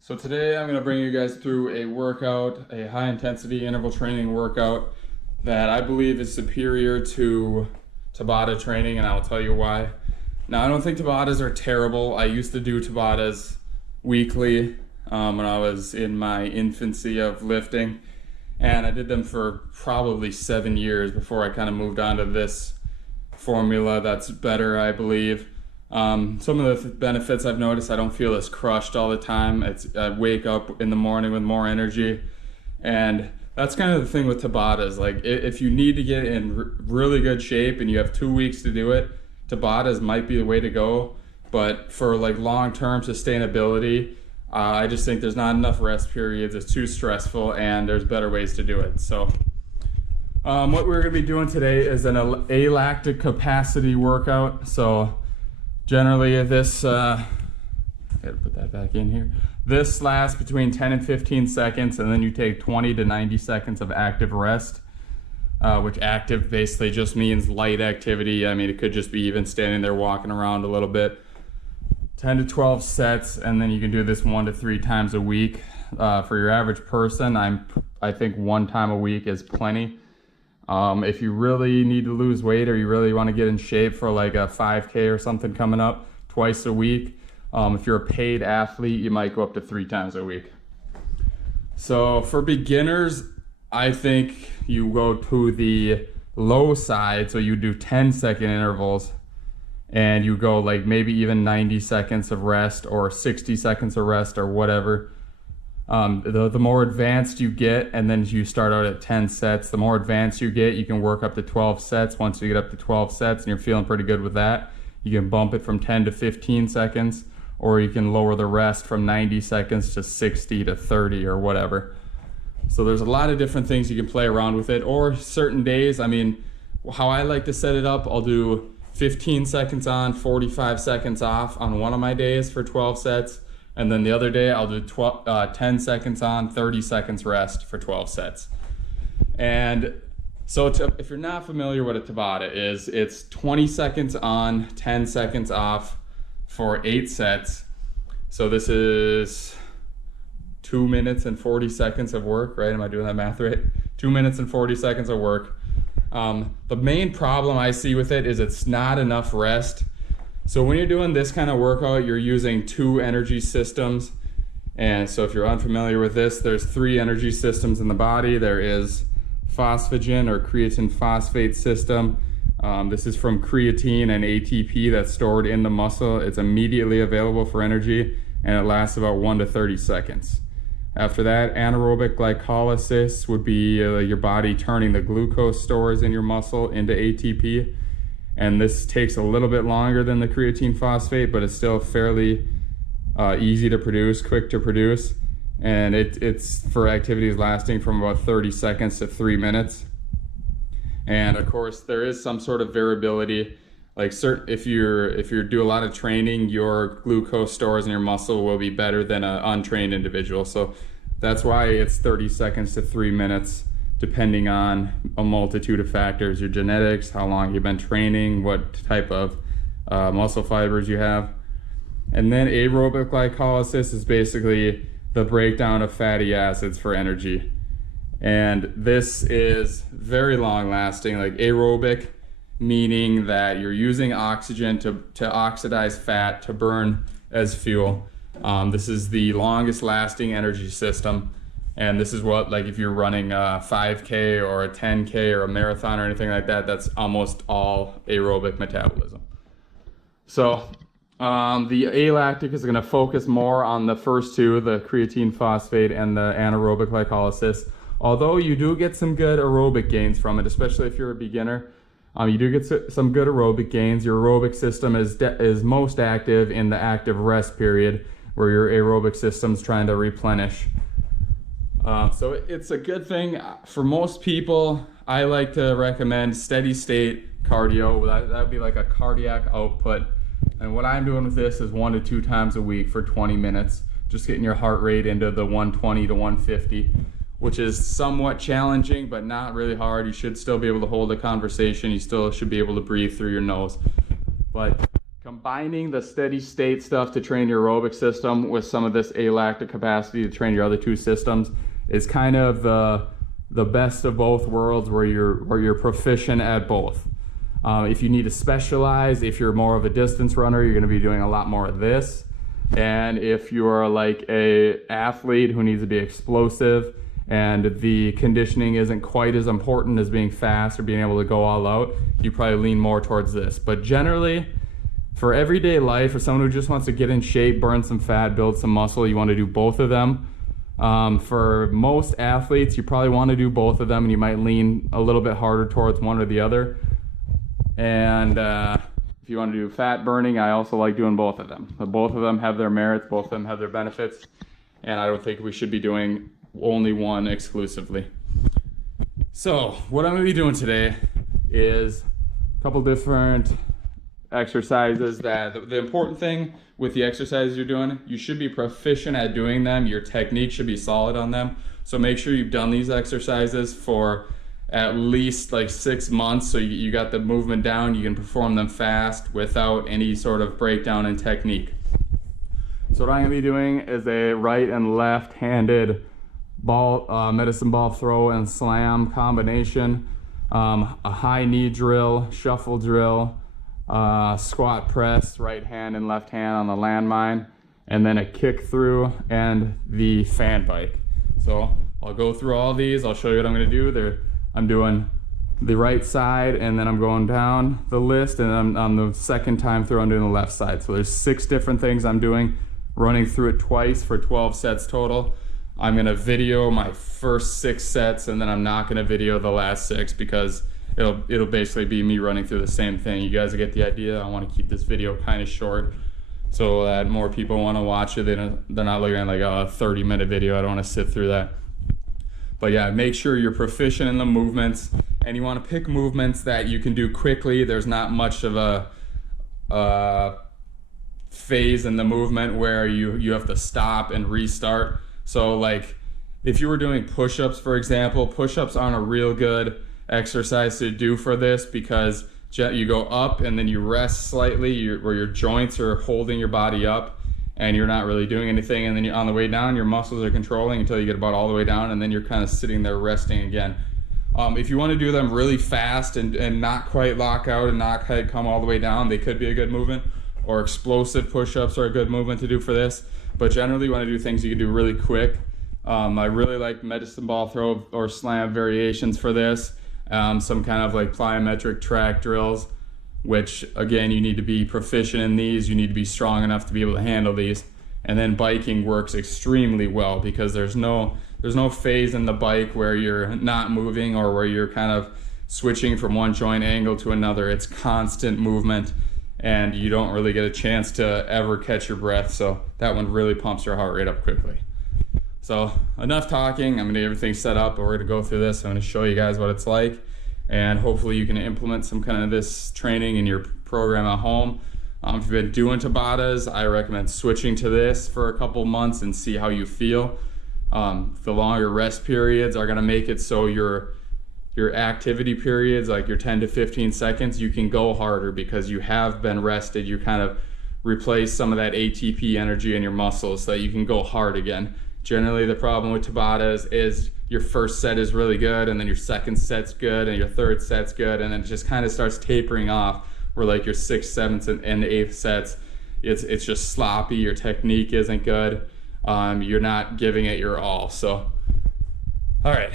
So today I'm going to bring you guys through a workout, a high intensity interval training workout that I believe is superior to Tabata training, and I'll tell you why. Now, I don't think Tabatas are terrible. I used to do Tabatas weekly when I was in my infancy of lifting, and I did them for probably 7 years before I kind of moved on to this formula that's better, I believe. Some of the benefits I've noticed, I don't feel as crushed all the time. I wake up in the morning with more energy, and that's kind of the thing with Tabatas. Like, if you need to get in really good shape and you have 2 weeks to do it, Tabatas might be the way to go. But for like long-term sustainability, I just think there's not enough rest periods. It's too stressful, and there's better ways to do it. So what we're going to be doing today is an alactic capacity workout. So generally this, I gotta put that back in here. This lasts between 10 and 15 seconds, and then you take 20 to 90 seconds of active rest, which active basically just means light activity. I mean, it could just be even standing there walking around a little bit. 10 to 12 sets, and then you can do this 1 to 3 times a week. For your average person, I think 1 time a week is plenty. If you really need to lose weight or you really want to get in shape for like a 5K or something coming up, twice a week. If you're a paid athlete, you might go up to 3 times a week. So for beginners, I think you go to the low side. So you do 10-second intervals, and you go like maybe even 90 seconds of rest or 60 seconds of rest or whatever. The more advanced you get, and then you start out at 10 sets, the more advanced you get, you can work up to 12 sets. Once you get up to 12 sets and you're feeling pretty good with that, you can bump it from 10 to 15 seconds, or you can lower the rest from 90 seconds to 60 to 30 or whatever. So there's a lot of different things you can play around with it, or certain days. I mean, how I like to set it up, I'll do 15 seconds on, 45 seconds off on one of my days for 12 sets. And then the other day, I'll do 10 seconds on, 30 seconds rest for 12 sets. And so if you're not familiar what a Tabata is, it's 20 seconds on, 10 seconds off for 8 sets. So this is 2 minutes and 40 seconds of work, right? Am I doing that math right? 2 minutes and 40 seconds of work. The main problem I see with it is it's not enough rest. So when you're doing this kind of workout, you're using 2 energy systems. And so if you're unfamiliar with this, there's 3 energy systems in the body. There is phosphagen or creatine phosphate system. This is from creatine and ATP that's stored in the muscle. It's immediately available for energy, and it lasts about 1 to 30 seconds. After that, anaerobic glycolysis would be your body turning the glucose stores in your muscle into ATP. And this takes a little bit longer than the creatine phosphate, but it's still fairly easy to produce, quick to produce. And it's for activities lasting from about 30 seconds to 3 minutes. And of course, there is some sort of variability. Like if you do a lot of training, your glucose stores in your muscle will be better than an untrained individual. So that's why it's 30 seconds to 3 minutes. Depending on a multitude of factors, your genetics, how long you've been training, what type of muscle fibers you have. And then aerobic glycolysis is basically the breakdown of fatty acids for energy. And this is very long lasting, like aerobic, meaning that you're using oxygen to oxidize fat to burn as fuel. This is the longest lasting energy system. And this is what, like if you're running a 5K or a 10K or a marathon or anything like that, that's almost all aerobic metabolism. So the alactic is going to focus more on the first 2, the creatine phosphate and the anaerobic glycolysis. Although you do get some good aerobic gains from it, especially if you're a beginner. You do get some good aerobic gains. Your aerobic system is most active in the active rest period, where your aerobic system's trying to replenish. So it's a good thing. For most people, I like to recommend steady state cardio. That would be like a cardiac output. And what I'm doing with this is 1 to 2 times a week for 20 minutes, just getting your heart rate into the 120 to 150, which is somewhat challenging, but not really hard. You should still be able to hold a conversation. You still should be able to breathe through your nose. But Combining the steady state stuff to train your aerobic system with some of this alactic capacity to train your other two systems is kind of the best of both worlds, where you're proficient at both. If you need to specialize, if you're more of a distance runner, you're going to be doing a lot more of this. And if you're like a athlete who needs to be explosive and the conditioning isn't quite as important as being fast or being able to go all out, you probably lean more towards this. But generally, for everyday life, for someone who just wants to get in shape, burn some fat, build some muscle, you want to do both of them. For most athletes, you probably want to do both of them, and you might lean a little bit harder towards one or the other. And if you want to do fat burning, I also like doing both of them. But both of them have their merits, both of them have their benefits, and I don't think we should be doing only one exclusively. So what I'm going to be doing today is a couple different exercises. That the important thing with the exercises you're doing, you should be proficient at doing them. Your technique should be solid on them. So make sure you've done these exercises for at least like 6 months, so you got the movement down, you can perform them fast without any sort of breakdown in technique. So what I'm going to be doing is a right and left handed ball, medicine ball throw and slam combination, a high knee drill, shuffle drill, squat press, right hand and left hand on the landmine, and then a kick through and the fan bike. So I'll go through all these, I'll show you what I'm going to do. I'm doing the right side, and then I'm going down the list, and I'm on the second time through, I'm doing the left side. So there's 6 different things I'm doing, running through it twice for 12 sets total. I'm going to video my first 6 sets, and then I'm not going to video the last 6 because it'll basically be me running through the same thing. You guys get the idea. I want to keep this video kind of short so that more people want to watch it. They're not looking at like a 30-minute video. I don't want to sit through that. But yeah, make sure you're proficient in the movements, and you want to pick movements that you can do quickly. There's not much of a phase in the movement where you have to stop and restart. So like if you were doing push-ups, for example, push-ups aren't a real good exercise to do for this, because you go up and then you rest slightly where your joints are holding your body up, and you're not really doing anything, and then on the way down your muscles are controlling until you get about all the way down, and then you're kind of sitting there resting again. If you want to do them really fast and not quite lock out and not quite come all the way down, they could be a good movement, or explosive push-ups are a good movement to do for this. But generally you want to do things you can do really quick. I really like medicine ball throw or slam variations for this. Some kind of like plyometric track drills, which again, you need to be proficient in these. You need to be strong enough to be able to handle these. And then biking works extremely well because there's no phase in the bike where you're not moving or where you're kind of switching from one joint angle to another. It's constant movement, and you don't really get a chance to ever catch your breath. So that one really pumps your heart rate up quickly. So enough talking. I'm gonna get everything set up, and we're gonna go through this. I'm gonna show you guys what it's like, and hopefully you can implement some kind of this training in your program at home. If you've been doing Tabatas, I recommend switching to this for a couple months and see how you feel. The longer rest periods are gonna make it so your activity periods, like your 10 to 15 seconds, you can go harder because you have been rested. You kind of replace some of that ATP energy in your muscles so that you can go hard again. Generally, the problem with Tabatas is your first set is really good, and then your second set's good, and your third set's good, and then it just kind of starts tapering off, where like your 6th, 7th, and 8th sets, it's just sloppy, your technique isn't good, you're not giving it your all. So, all right,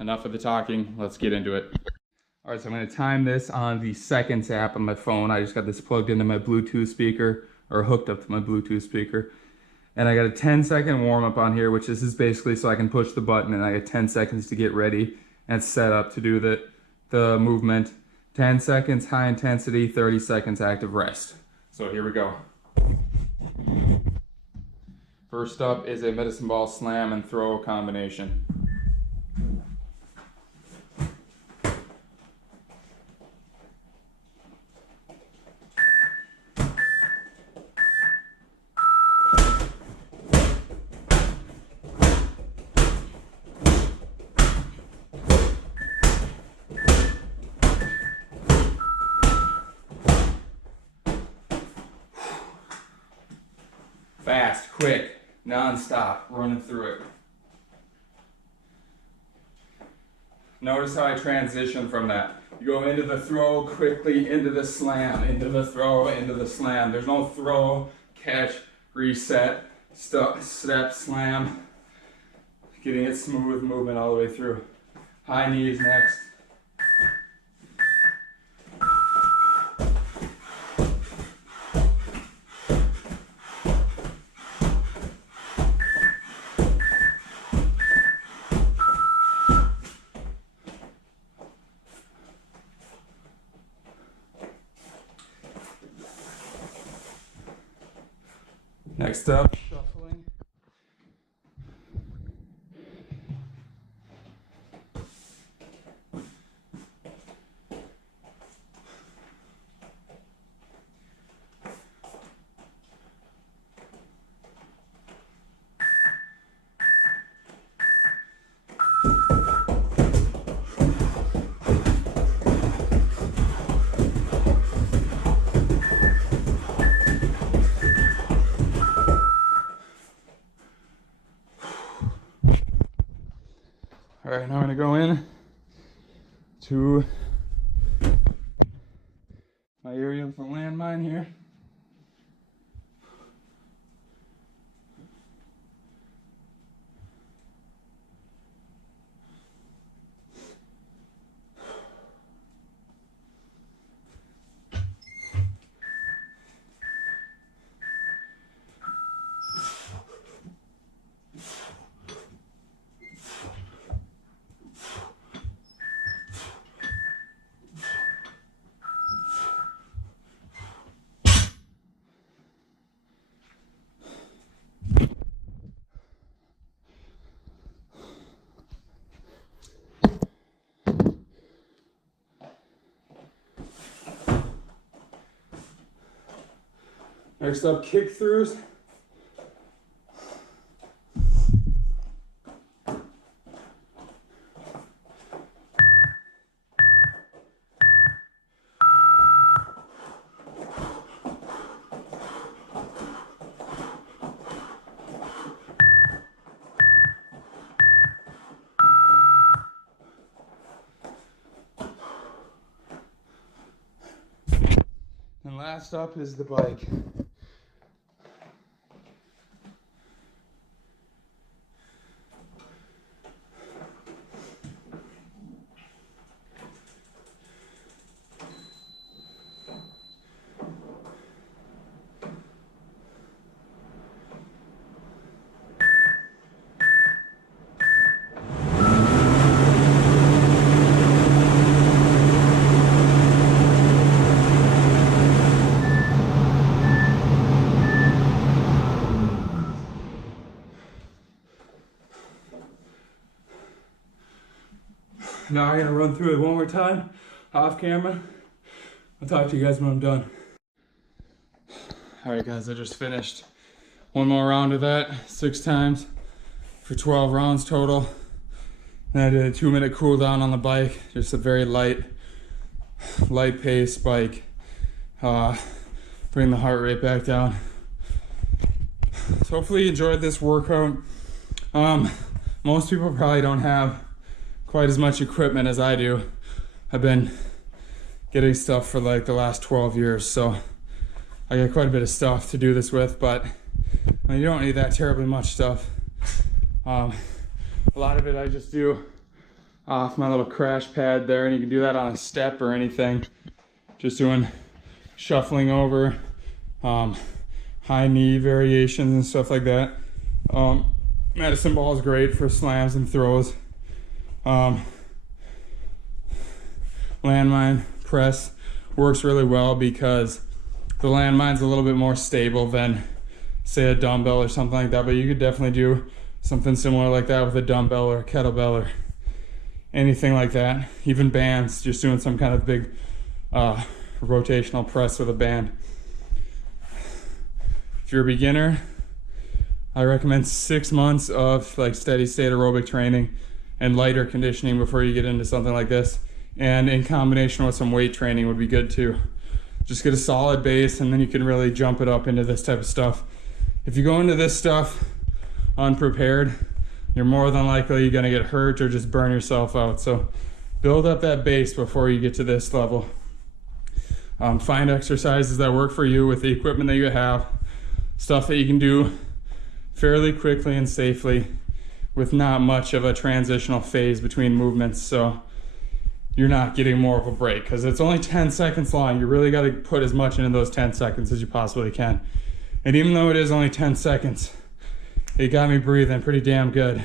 enough of the talking, let's get into it. All right, so I'm gonna time this on the Seconds app on my phone. I just got this plugged into my Bluetooth speaker, or hooked up to my Bluetooth speaker. And I got a 10-second warm-up on here, which this is basically so I can push the button, and I get 10 seconds to get ready and set up to do the movement. 10 seconds high intensity, 30 seconds active rest. So here we go. First up is a medicine ball slam and throw combination. Fast, quick, non-stop, running through it. Notice how I transition from that. You go into the throw, quickly into the slam, into the throw, into the slam. There's no throw, catch, reset, step, slam. Getting it smooth movement all the way through. High knees next. Next up, shuffling. All right, now I'm gonna go in to my area for landmine here. Next up, kick throughs. And last up is the bike. Now I'm gonna run through it one more time, off camera. I'll talk to you guys when I'm done. All right guys, I just finished one more round of that, 6 times for 12 rounds total. Then I did a 2-minute cool down on the bike, just a very light pace bike. Bring the heart rate back down. So hopefully you enjoyed this workout. Most people probably don't have quite as much equipment as I do. I've been getting stuff for like the last 12 years, so I got quite a bit of stuff to do this with, but I mean, you don't need that terribly much stuff. A lot of it I just do off my little crash pad there, and you can do that on a step or anything. Just doing shuffling over, high knee variations and stuff like that. Medicine ball is great for slams and throws. Landmine press works really well because the landmine's a little bit more stable than, say, a dumbbell or something like that, but you could definitely do something similar like that with a dumbbell or a kettlebell or anything like that. Even bands, just doing some kind of big rotational press with a band. If you're a beginner, I recommend 6 months of like steady state aerobic training and lighter conditioning before you get into something like this. And in combination with some weight training would be good too. Just get a solid base and then you can really jump it up into this type of stuff if you go into this stuff unprepared, you're more than likely gonna get hurt or just burn yourself out. So build up that base before you get to this level. Find exercises that work for you with the equipment that you have, stuff that you can do fairly quickly and safely with not much of a transitional phase between movements, so you're not getting more of a break, because it's only 10 seconds long. You really got to put as much into those 10 seconds as you possibly can. And even though it is only 10 seconds, it got me breathing pretty damn good.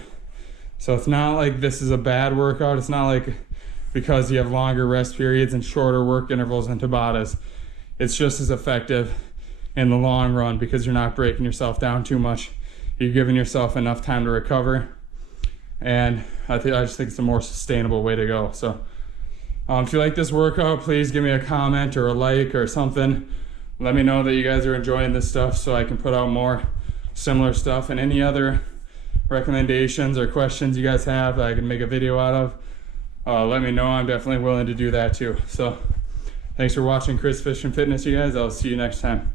So it's not like this is a bad workout. It's not like because you have longer rest periods and shorter work intervals than Tabatas. It's just as effective in the long run because you're not breaking yourself down too much. You're giving yourself enough time to recover. And I just think it's a more sustainable way to go. So if you like this workout, please give me a comment or a like or something. Let me know that you guys are enjoying this stuff so I can put out more similar stuff. And any other recommendations or questions you guys have that I can make a video out of, let me know. I'm definitely willing to do that too. So thanks for watching Chris Fish and Fitness, you guys. I'll see you next time.